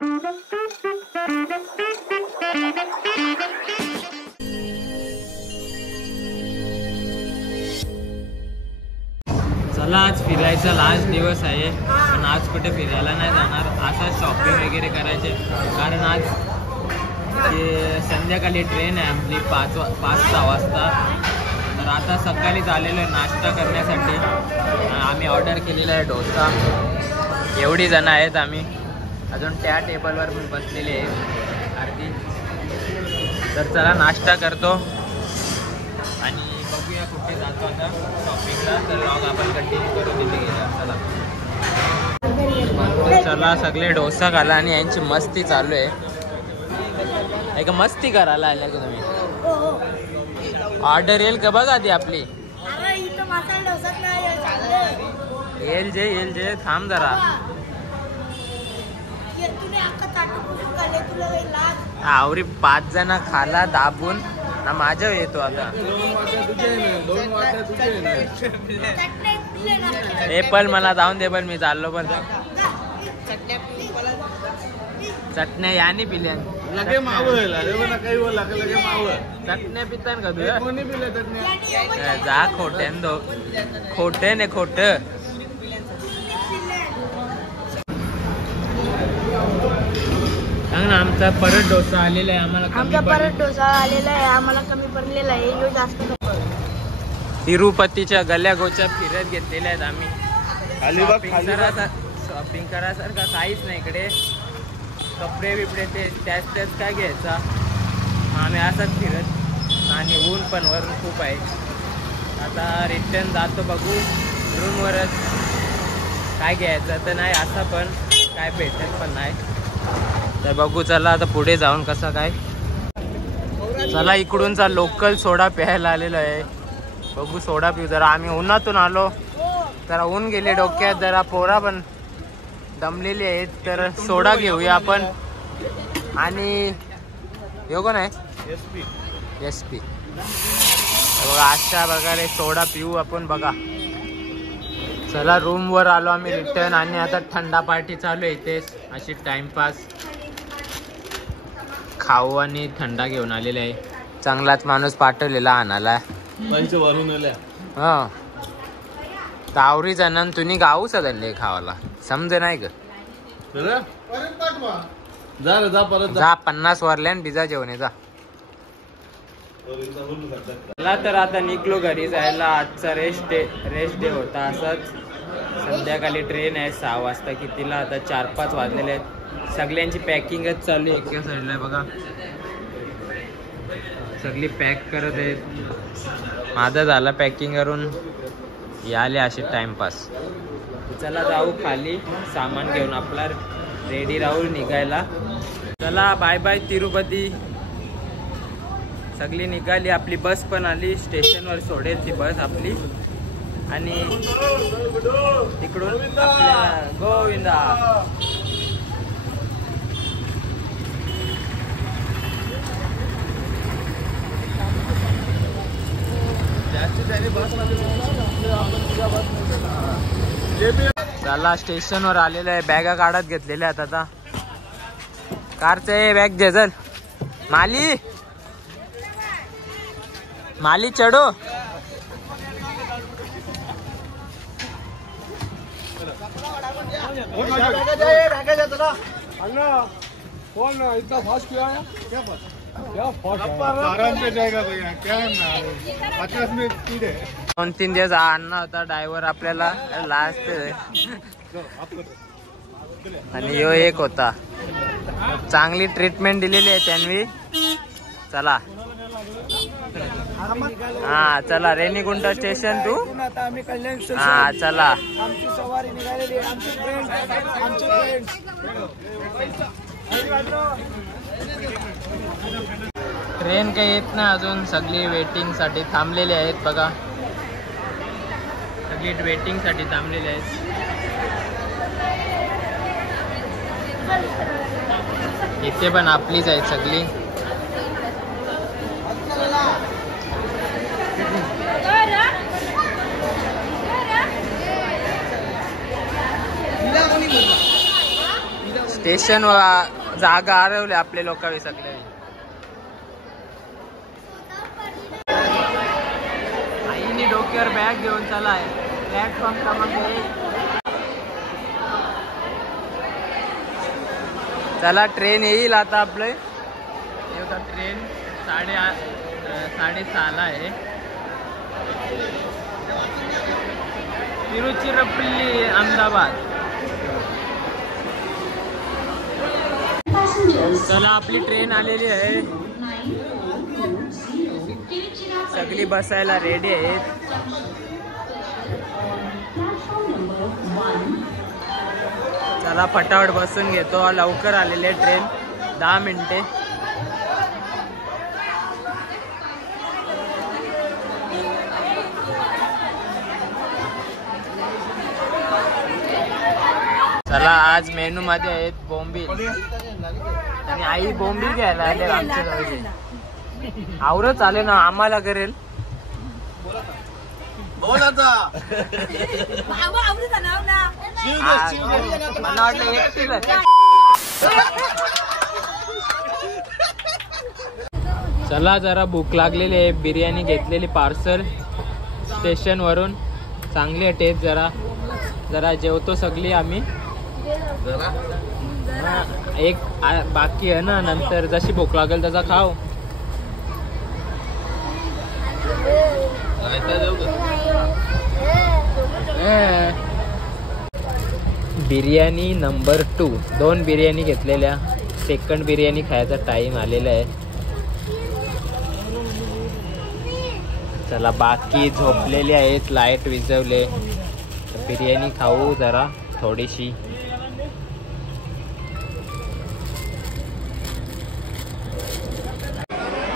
चला आज फिरायचा लास्ट दिवस आहे, पण आज कुठे फिरायला नाही जाणार, असाच शॉपिंग वगैरे करायचे. कारण आज संध्याकाळी ट्रेन आहे आपली 5-6 वाजता. तर आता सकाळीच आलेलो आहे नाश्ता करण्यासाठी. आम्ही ऑर्डर केलेला आहे डोसा. एवढी जण आहेत आम्ही, अजून त्या टेबलवर पण बसलेले आहे अर्धी. तर चला नाश्ता करतो आणि बघूया कुठे जातो आता शॉपिंगला. तर लॉग आपण कंटिन्यू करू तिथे गेला. चला सगळे डोसा खाला आणि यांची मस्ती चालू आहे. एक मस्ती करायला आल्या का तुम्ही? ऑर्डर येईल का बघा ती आपली. येईल जे थांब जरा. आवरी 5 जण खाला दाबून ना माझ्या येतो आता. हे पण मला जाऊन दे, पण मी चाललो. पण चटण्या याने पिल्या लगे मावळ चटण्या पितान का तुझ्या? जा खोट्यान दो खोटे ने खोट. सांग ना. आमचा परत डोसा आलेला आहे. आम्हाला कमी पडलेला आहे. जास्त तिरुपतीच्या गल्या गोच्या फिरत घेतलेल्या आहेत आम्ही. शॉपिंग करासारखा काहीच नाही इकडे. कपडे बिपडे त्याच काय घ्यायचा. आम्ही असंच फिरत आणि ऊन पण वरून खूप आहे. आता रिटर्न जातो, बघू रूमवरच काय घ्यायचं तर नाही. असं पण काय भेटत पण नाही. तर बघू चला आता पुढे जाऊन कसं काय. चला इकडूनचा लोकल सोडा प्यायला आलेलो आहे. बघू सोडा पिऊ जरा. आम्ही उन्हातून आलो, जरा ऊन गेले डोक्यात, जरा पोरा पण दमलेली आहेत. तर सोडा घेऊया आपण. आणि यो कोण आहे? SP. बघा अशा प्रकारे सोडा पिऊ आपण. बघा चला रूमवर आलो आम्ही रिटर्न. आणि आता थंडा पार्टी चालू आहे इथे अशी टाइमपास. खाऊ आणि थंडा घेऊन आलेला आहे. चांगलाच माणूस पाठवलेला आणायला. हा तावरी जण तुम्ही गाऊ सगळले खावाला समजे नाही का? जा 50 वरल्यान पिझ्झा जेवण जा. मला तर आता निघलो घरी जायला. आजचा रेस्ट डे होता. असंच संध्याकाळी ट्रेन आहे 6 वाजता. कितीला आता 4-5 वाजलेले आहेत. सगळ्यांची पॅकिंगच चालू आहे. एका साईडला बघा सगळी पॅक करत आहेत. माझा झाला पॅकिंग करून याले असे टाइमपास. चला जाऊ खाली सामान घेऊन आपला रेडी राहू निघायला. चला बाय बाय तिरुपती. सगळी निघाली. आपली बस पण आली. स्टेशनवर सोडेल ती बस आपली. आणि तिकडून आपल्या गोविंदा. चला स्टेशनवर आलेलं आहे. बॅगा काढत घेतलेल्या आहेत आता. कारचे बॅग दे चल. माली चढो. इतना फास्ट किया है क्या? आराम से जाएगा भैया. क्या 50 मिनट स्पीड है. 2-3 दिवस आणला होता ड्रायव्हर आपल्याला लास्ट. आणि यो एक होता. चांगली ट्रीटमेंट दिलेली आहे त्यांनी. चला हा चला रेणीगुंट स्टेशन टू. हा चला. ट्रेन काही येत नाही अजून. सगळी वेटिंग साठी थांबलेले आहेत. बघा सगळी वेटिंग साठी थांबलेले आहेत. इथे पण आपलीच आहेत सगळी. स्टेशन जागा हरवले आपले लोकांनी सगळे. आईने डोक्यावर बॅग घेऊन चला आहे प्लॅटफॉर्म क्रमांक 1. चला ट्रेन येईल आता आपले. ट्रेन 6:30 आहे. तिरुचिरापल्ली अहमदाबाद. चला आपली ट्रेन आलेली आहे. सगळी बसायला रेडी आहेत. चला फटाफट बसून घेतो. लवकर आलेली आहे ट्रेन 10 मिनिटे. चला आज मेनू मध्ये आहेत बोंबील आणि आई बोंबील घ्यायला आले आमच्या जवळ. आवरच आले ना आम्हाला करेल. मला वाटलं एकटीला. चला जरा भूक लागलेली आहे. बिर्याणी घेतलेली पार्सल स्टेशन वरून. चांगली टेस्ट. जरा जेवतो सगळी आम्ही. एक बाकी आहे ना, नंतर जशी भूक लागेल तसा खाऊ. बिर्याणी नंबर 2. 2 बिर्याणी घेतलेल्या. सेकंड बिर्याणी खायचा टाइम आलेला आहे. चला बाकी झोपलेले आहेत. लाईट विझवले. बिर्याणी खाऊ जरा थोडीशी.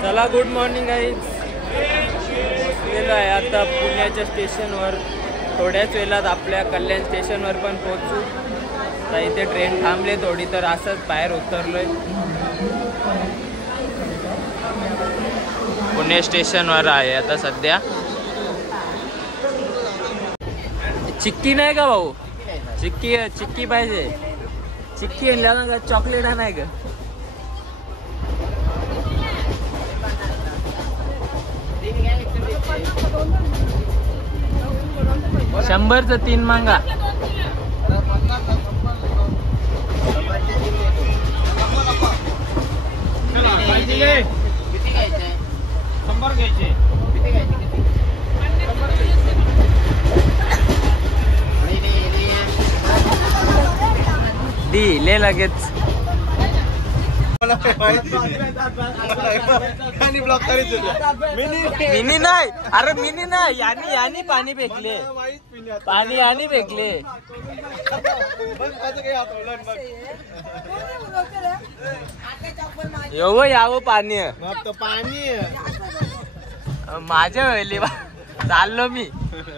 चला गुड मॉर्निंग गाईज. पोचलेलो आहे आता पुण्याच्या स्टेशनवर. थोड्याच वेळात आपल्या कल्याण स्टेशनवर पण पोहोचू. तर इथे ट्रेन थांबले थोडी, तर असंच बाहेर उतरलोय. पुणे स्टेशनवर आहे आता सध्या. चिक्की नाही का भाऊ? चिक्की पाहिजे. चिक्की आणल्या ना, चॉकलेट नाही का? 100चं 3 मागा. दी ले लगेच. मिनी नाही. अरे मिनी नाही. यानी पाणी फेकले. यानी फेकले. यावं पाणी. माझ्या वेळी चाललो मी.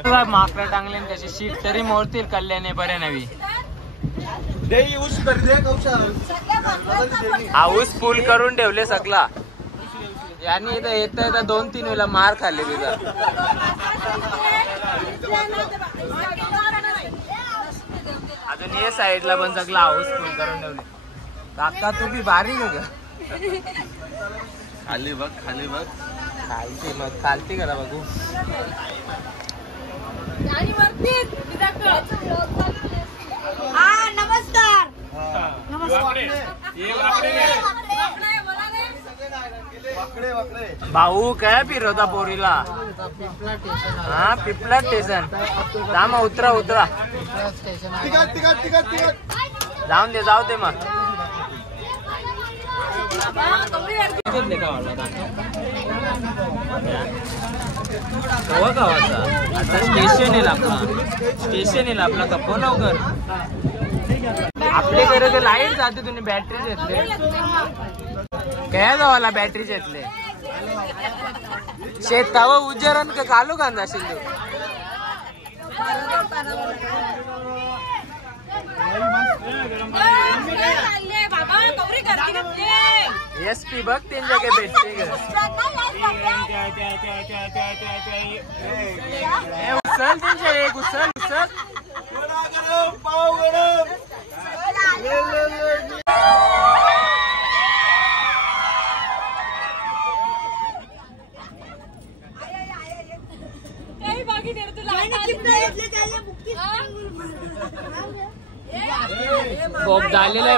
माकडं टांगले त्याची शीट तरी मोडतील. कल्याणे बरे नवी. हाऊस फुल करून ठेवले सगळा. यांनी येता 2-3 वेळा मार खाल्ले तिथं. अजून ये साईडला पण सगळं हाऊस फुल करून ठेवले. काका तू बी बारीक आहे का? खाली बघ. खालती करा बघू. नमस्कार. भाऊ काय फिरवता पोरीला? हा पिपला स्टेशन. थांबा उतरा. जाऊ दे मग. गावाचा आता स्टेशन येईल आपला कपो लवकर. आपले घरी लाईट जाते. तुम्ही बॅटरी घेतले काय गावाला? बॅटरी घेतले शेतावर उज्जरण का कालू कांदा असेल तू. एसपी बघ त्यांच्या काय भेटते. उचल त्यांच्या एक उचल.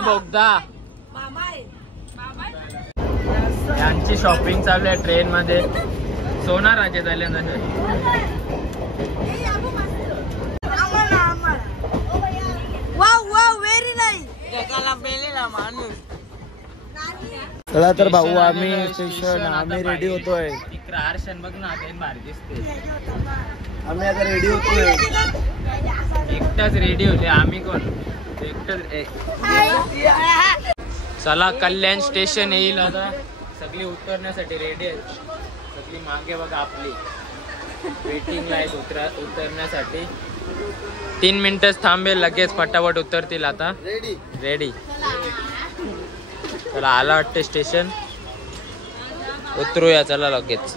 बोगदा. यांची शॉपिंग चालू आहे ट्रेन मध्ये. सोना राजे झाले ना. चला तर भाऊ आम्ही रेडी होतोय. तिकडे आरशन बघ ना, ते भारी दिसते. आम्ही आता रेडी होतोय. एकटाच रेडी होते आम्ही. कोण एकटाच. चला कल्याण स्टेशन येईल आता. सगळी उतरण्यासाठी रेडी आहेत. सगळी मागे बघा आपली वेटिंगला आहेत उतरण्यासाठी. 3 मिनिटच थांबेल, लगेच फटाफट उतरतील आता. रेडी. चला आला वाटते स्टेशन. उतरूया चला लगेच.